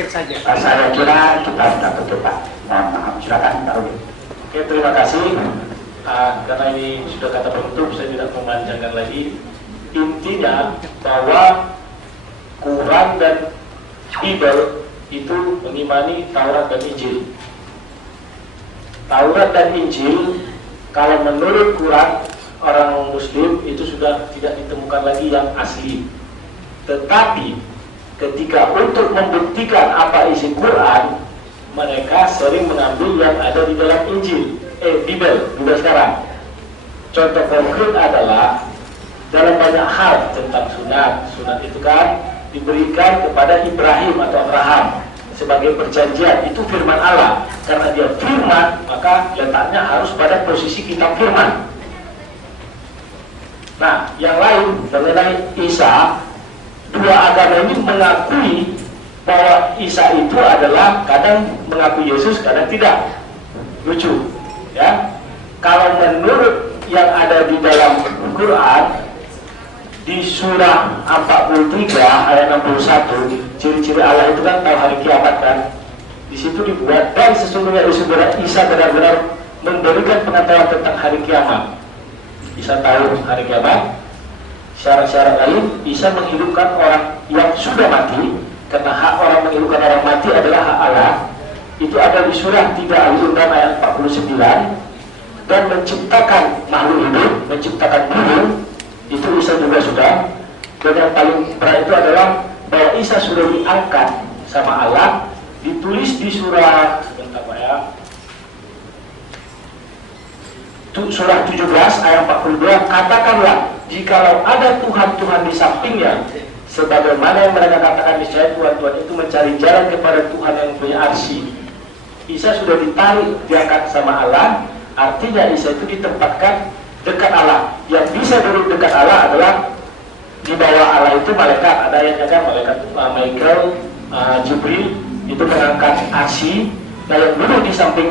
akhir saja. Saya kira kita sudah tutup, Pak. Mohon maaf, silakan Pak Rudi. Oke, terima kasih. Karena ini sudah kata penutup, saya tidak memanjangkan lagi. Intinya bahwa Quran dan Bible itu mengimani Taurat dan Injil. Taurat dan Injil, kalau menurut Quran, orang Muslim itu sudah tidak ditemukan lagi yang asli. Tetapi ketika untuk membuktikan apa isi Quran, mereka sering mengambil yang ada di dalam Injil, Bible sekarang. Contoh konkret adalah dalam banyak hal tentang sunat itu kan diberikan kepada Ibrahim atau Abraham sebagai perjanjian, itu firman Allah. Karena dia firman, maka letaknya harus pada posisi kitab firman. Nah, yang lain mengenai Isa, dua agama ini mengakui bahwa Isa itu adalah kadang mengakui Yesus, kadang tidak. Lucu, ya. Kalau menurut yang ada di dalam Quran, di surah 43 ayat 61, ciri-ciri Allah itu kan tahu hari kiamat kan. Di situ dibuat, dan sesungguhnya Isa benar-benar memberikan pengetahuan tentang hari kiamat. Isa tahu hari kiamat. Syarat-syarat lain, Isa menghidupkan orang yang sudah mati, karena hak orang menghidupkan orang mati adalah hak Allah. Itu ada di surah 3 Al-Imran ayat 49. Dan menciptakan makhluk hidup, menciptakan burung, itu Isa juga sudah. Dan yang paling berat itu adalah bahwa Isa sudah diangkat sama Allah. Ditulis di surah surah 17 ayat 42, katakanlah jikalau ada Tuhan-Tuhan di sampingnya, sebagaimana yang mereka katakan niscaya Tuhan-Tuhan itu mencari jalan kepada Tuhan yang punya arsy. Isa sudah ditarik, diangkat sama Allah, artinya Isa itu ditempatkan dekat Allah. Yang bisa duduk dekat Allah adalah di bawah Allah itu malaikat. Ada ayatnya kan, malaikat Michael, Jibril itu mengangkat arsy. Nah, yang duduk di samping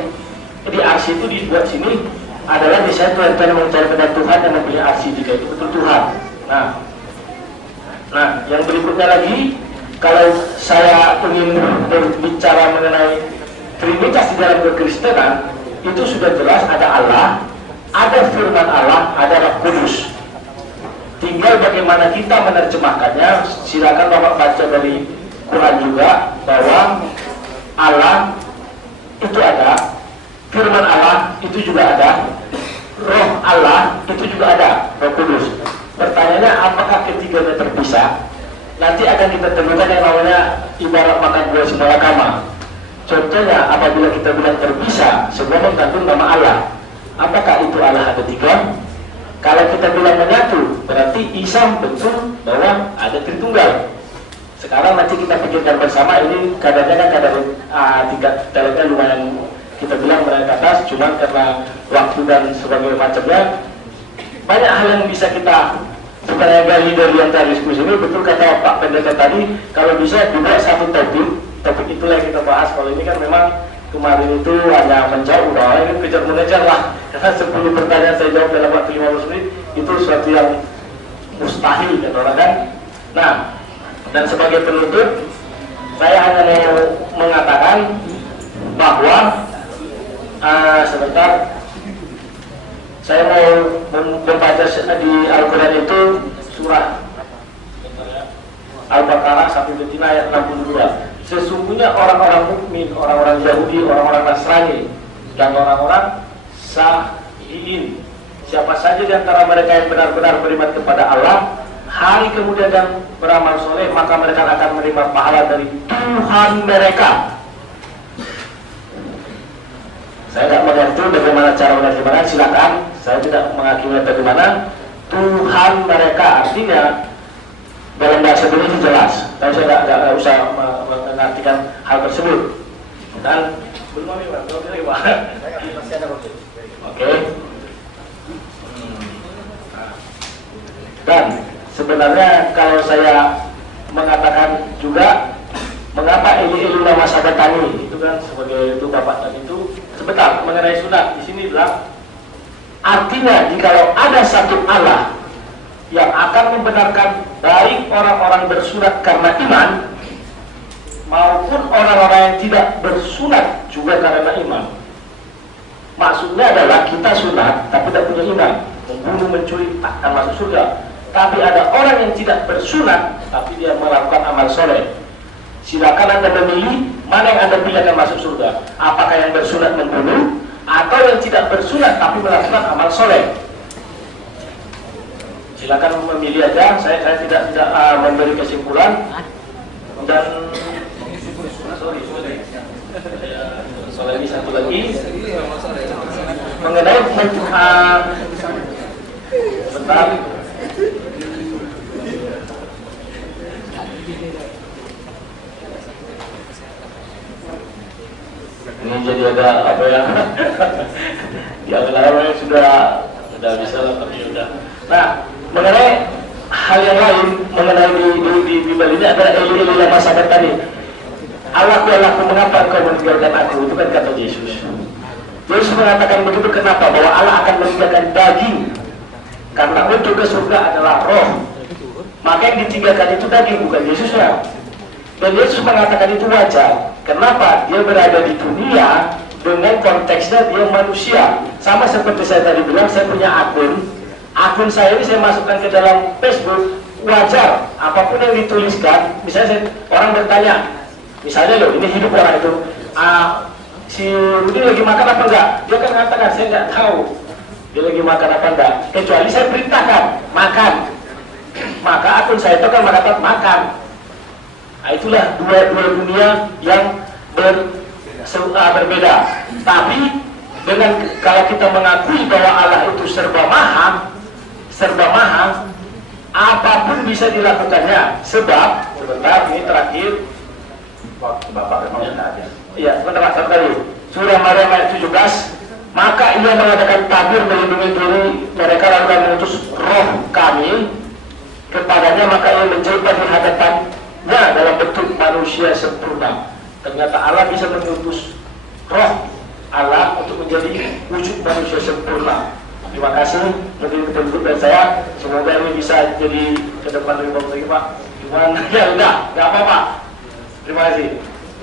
di arsy itu dibuat sini adalah misalnya Tuhan-Tuhan mencari kepada Tuhan yang mempunyai arsy, jika itu betul Tuhan. Nah, yang berikutnya lagi, kalau saya ingin berbicara mengenai Trinitas di dalam kekristenan, itu sudah jelas ada Allah, ada firman Allah, ada Roh Kudus. Tinggal bagaimana kita menerjemahkannya. Silakan Bapak baca dari Quran juga bahwa Allah itu ada, firman Allah itu juga ada, Roh Allah itu juga ada, Roh Kudus. Pertanyaannya, apakah ketiganya terpisah? Nanti akan kita temukan yang namanya ibarat makan buah simalakama. Contohnya, apabila kita bilang terpisah, semua mengandung nama Allah. Apakah itu Allah ada tiga? Kalau kita bilang menyatu, berarti Isa betul bahwa ada Tritunggal. Sekarang nanti kita pikirkan bersama, ini kadarnya kan kadar tingkat talentnya lumayan, kita bilang berada ke atas, cuma karena waktu dan sebagainya macamnya, banyak hal yang bisa kita sebenarnya gali dari antara diskusi ini. Betul kata Pak Pendeta tadi, kalau bisa dibuat satu topik itulah yang kita bahas. Kalau ini kan memang kemarin itu hanya menjauh, udah ini kejar mengejar lah, karena 10 pertanyaan saya jawab dalam waktu 15 menit, itu sesuatu yang mustahil kan. Nah, dan sebagai penutup, saya hanya mau mengatakan bahwa sebentar, saya mau membaca di Al-Quran itu surah Al-Baqarah sampai betina ayat 62. Sesungguhnya orang-orang mukmin, orang-orang Yahudi, orang-orang Nasrani, dan orang-orang Sahiin, siapa saja di antara mereka yang benar-benar beriman kepada Allah, hari kemudian dan beramal soleh, maka mereka akan menerima pahala dari Tuhan mereka. Saya tidak mengerti bagaimana cara menerjemahkan, silakan. Saya tidak menghakimi bagaimana. Tuhan mereka artinya dalam bahasa Indonesia jelas, tapi saya tidak usah mengartikan hal tersebut. Dan belum lagi Pak. Masih ada waktu. Oke. Dan sebenarnya kalau saya mengatakan juga mengapa Eli nama Sabatani itu kan sebagai itu Bapak tadi itu sebentar mengenai sunat di sini bilang artinya jikalau ada satu Allah yang akan membenarkan baik orang-orang bersunat karena iman maupun orang-orang yang tidak bersunat juga karena iman. Maksudnya adalah kita sunat tapi tidak punya iman, membunuh, mencuri takkan masuk surga. Tapi ada orang yang tidak bersunat tapi dia melakukan amal soleh. Silakan Anda memilih mana yang Anda pilih akan masuk surga. Apakah yang bersunat membunuh atau yang tidak bersunat tapi melakukan amal soleh. Silakan memilih aja. Saya tidak memberi kesimpulan. Dan soal ini satu lagi mengenai bentar. Ini jadi ada apa ya? Yang lain sudah bisa lah, tapi sudah. Nah, mengenai hal yang lain mengenai di Bible ini ada Eli lama sahabat tadi. Allahku, mengapa engkau meninggalkan aku? Itu kan kata Yesus. Yesus mengatakan begitu kenapa? Bahwa Allah akan meninggalkan daging. Karena untuk ke surga adalah roh. Maka yang ditinggalkan itu daging, bukan Yesusnya. Dan Yesus mengatakan itu wajar. Kenapa? Dia berada di dunia dengan konteksnya dia manusia. Sama seperti saya tadi bilang, saya punya akun saya ini saya masukkan ke dalam Facebook. Wajar, apapun yang dituliskan. Misalnya orang bertanya, misalnya loh, ini hidup orang itu, si Rudi lagi makan apa enggak? Dia kan katakan, saya enggak tahu dia lagi makan apa enggak, kecuali saya perintahkan makan. Maka akun saya itu kan mengatakan makan. Nah, itulah dua dunia yang berbeda. Tapi dengan kalau kita mengakui bahwa Allah itu serba maha, apapun bisa dilakukannya. Sebab, sebentar ini terakhir. Waktu Bapak memang sudah habis. Iya, sebentar sekali. Surah Maryam ayat 17. Maka ia mengadakan tabir melindungi diri mereka lalu kami mengutus roh kami kepadanya, maka ia menjadi di hadapannya dalam bentuk manusia sempurna. Ternyata Allah bisa mengutus roh Allah untuk menjadi wujud manusia sempurna. Terima kasih. Mungkin betul dari saya. Semoga ini bisa jadi ke depan lebih bagus lagi, Pak. Gimana? Ya udah, nggak apa-apa. Terima kasih.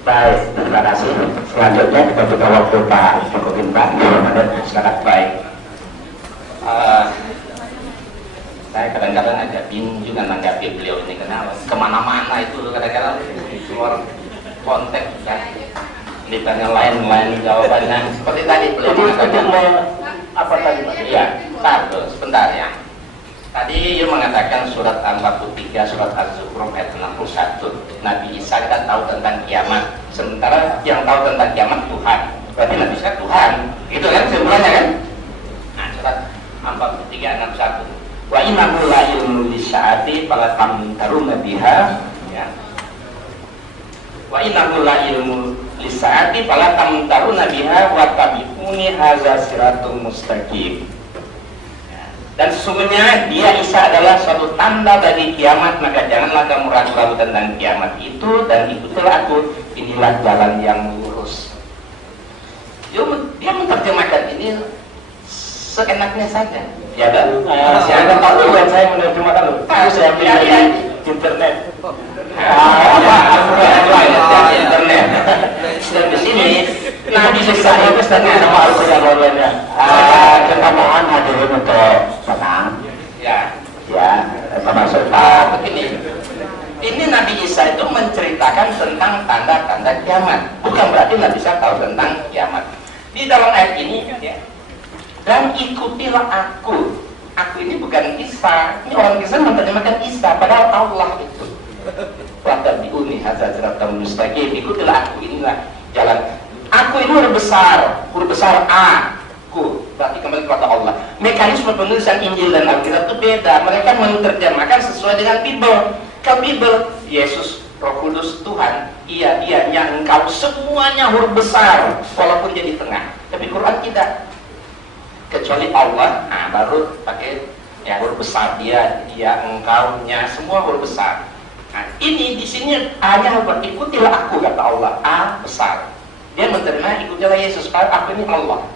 Baik, terima kasih. Selanjutnya kita buka waktu Pak Joko Bintang. Silakan. Baik. Saya kadang-kadang agak bingung juga menanggapi beliau ini, karena kemana-mana itu kadang-kadang keluar konteks kan. Ditanya lain-lain jawabannya seperti tadi beliau mengatakan apa tadi, Pak? iya, sebentar ya. Tadi dia mengatakan surat Al-43, surat Az-Zukhruf ayat 61, Nabi Isa kita tahu tentang kiamat, sementara yang tahu tentang kiamat Tuhan. Berarti Nabi Isa Tuhan, gitu kan sebenarnya kan? Nah, surat 43 61. Wa innahu la yumul lisya'ati fala tamtaruna biha, ya. Wa innahu la yumul lisya'ati fala tamtaruna biha wa tabi'uni hadza siratum mustaqim. Dan sesungguhnya dia Isa adalah suatu tanda bagi kiamat, maka janganlah kamu ragu-ragu tentang kiamat itu dan ikutilah aku, inilah jalan yang lurus. Dia menerjemahkan ini seenaknya saja. Ya kan? Saya nggak tahu kan saya menerjemahkan loh. Saya pilih di internet. Internet. Dan di sini Nabi Isa itu sama Al-Quran online-nya. Ketambahan hadirin untuk tenang. ya, Termasuk begini. Ini Nabi Isa itu menceritakan tentang tanda-tanda kiamat. Bukan berarti Nabi Isa tahu tentang kiamat. Di dalam ayat ini, ya, dan ikutilah aku. Aku ini bukan Isa. Ini orang Kristen menerjemahkan Isa, padahal Allah itu. Wattabi'uni hadza siratal mustaqim. Ikutilah aku, inilah jalan. Aku ini huruf besar A. Berarti kembali kepada Allah. Mekanisme penulisan Injil dan Alkitab itu beda. Mereka menerjemahkan sesuai dengan Bible. Kalau Bible, Yesus, Roh Kudus, Tuhan, iya, dianya, engkau, semuanya huruf besar, walaupun dia di tengah. Tapi Quran tidak. Kecuali Allah, nah baru pakai ya huruf besar, dia, engkau, nya, semua huruf besar. Nah, ini di sini hanya ikutilah aku, kata Allah, A besar. Dia menerima ikutilah Yesus, aku ini Allah.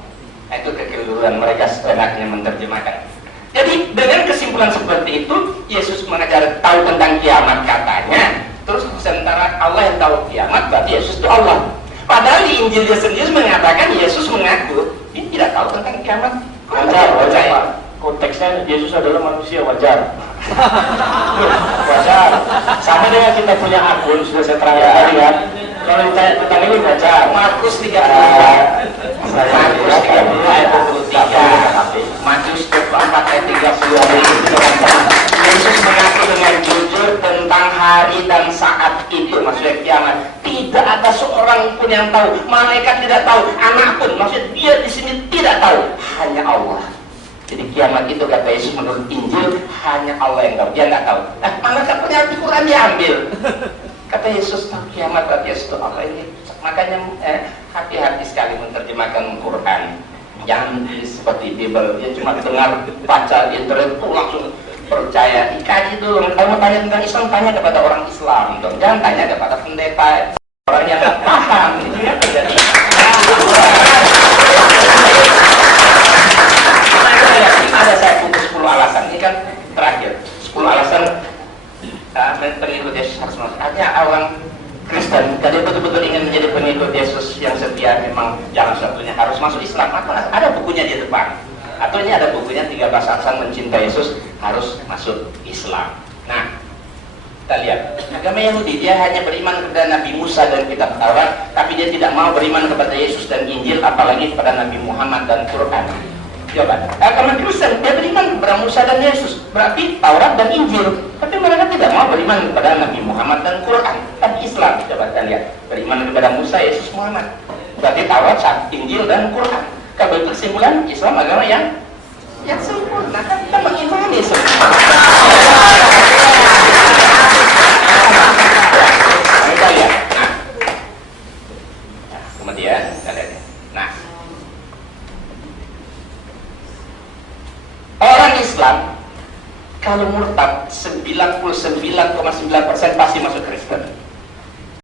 Nah, itu kekeliruan mereka sebenarnya menerjemahkan. Jadi dengan kesimpulan seperti itu, Yesus mengajar tahu tentang kiamat katanya, terus sementara Allah yang tahu kiamat, berarti Yesus itu Allah. Padahal di Injil dia sendiri mengatakan Yesus mengaku dia tidak tahu tentang kiamat. Wajar. Konteksnya Yesus adalah manusia, wajar. Wajar. Sama dengan kita punya akun, sudah saya terangkan tadi kan. Kalau ditanya tentang ini wajar. Markus 30 Markus 30 ayat 23, Matius 24 ayat 30. Yesus mengaku dengan jujur tentang hari dan saat itu, maksudnya kiamat. Tidak ada seorang pun yang tahu, malaikat tidak tahu, anak pun, maksudnya dia di sini tidak tahu, hanya Allah. Jadi kiamat itu kata Yesus menurut Injil hanya Allah yang tahu, dia nggak tahu. Malaikat punya Al-Quran diambil. Kata Yesus tahu kiamat, berarti Yesus itu apa ini? Makanya hati-hati sekali menerjemahkan Quran. Jangan seperti Bible, dia cuma dengar baca di internet tuh langsung percaya. Dikaji dulu. Kalau mau tanya tentang Islam, tanya kepada orang Islam dong. Jangan tanya kepada pendeta, orang yang nggak paham. Itu yang terjadi. Ada saya buku 10 alasan. Ini kan terakhir. 10 alasan pengikut Yesus harus masuk. Artinya orang Kristen, jadi betul-betul ingin menjadi pengikut Yesus yang setia, memang jalan satunya harus masuk Islam. Atau ada bukunya di depan. Atau ini ada bukunya 13 alasan mencintai Yesus harus masuk Islam. Nah, kita lihat agama Yahudi, dia hanya beriman kepada Nabi Musa dan kitab Taurat, tapi dia tidak mau beriman kepada Yesus dan Injil, apalagi kepada Nabi Muhammad dan Quran. Coba, agama Kristen dia beriman kepada Musa dan Yesus, berarti Taurat dan Injil, tapi mereka tidak mau beriman kepada Nabi Muhammad dan Quran. Tapi Islam, coba kita lihat, beriman kepada Musa, Yesus, Muhammad, berarti Taurat, Injil dan Quran. Kalau itu kesimpulan, Islam agama yang sempurna, kan kita mengimani semua. Kita lihat. Nah, kemudian kita lihat. Nah, orang Islam kalau murtad 99,9% pasti masuk Kristen.